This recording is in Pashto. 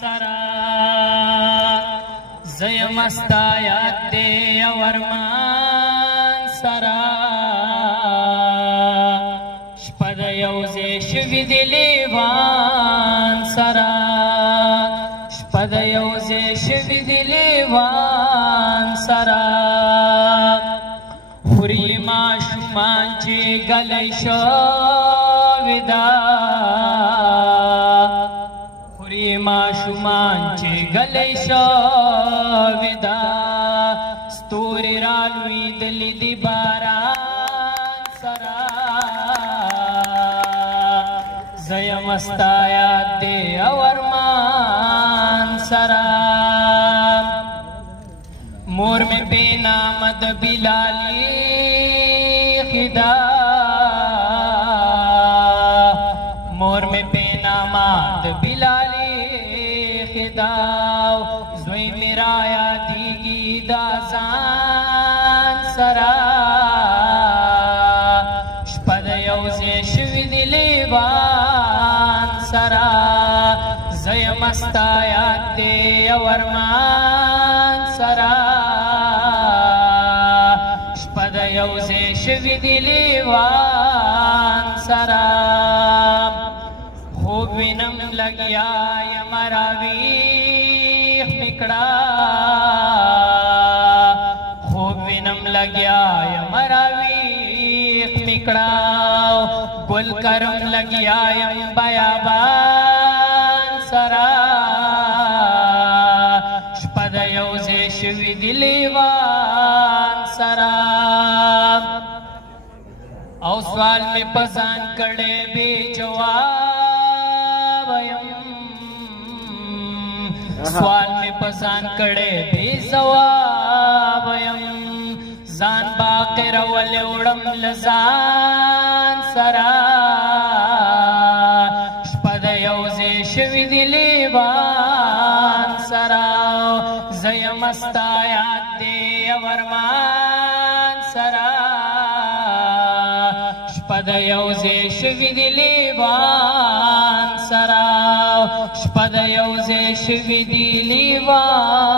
سرا زیمستا یاد دے ورمان سرا شپد یوزے شوی دی لیوان سرا شپد یوزے شوی دی لیوان سرا خوری ماشومان چی گلی شوی دا خوری ماشومان چی گلی شوی دا ستوری رالوی دلی دی باران سرا زیمستا یاد دے ورمان سرا مور میں بے نامد بلالی خدا مور میں بے نامد بلالی خدا زوی میرا یادیگی دازان سرا شپد یوزے شوی دی لیوان سرا زیمستا یاد دے ورمان سرا شپد یوزے شوی دی لیوان سرا خوب وینم لگیا یمراویخ مکڑا خوب وینم لگیا یمراویخ مکڑا گل کرم لگیا یم بیابان سرا شپد یوزے شوی دی لیوان سرا او سوال میں پسان کڑے بے جواب سوال میں پسان کڑے بے جواب زان باقر ولوڑم لزان سرا شپد یوزے شوی دی لیوان سرا زیمستا یاد دے ورمان سرا شپد یوزے شوی دی لیوان سرا شپد یوزے شوی دی لیوان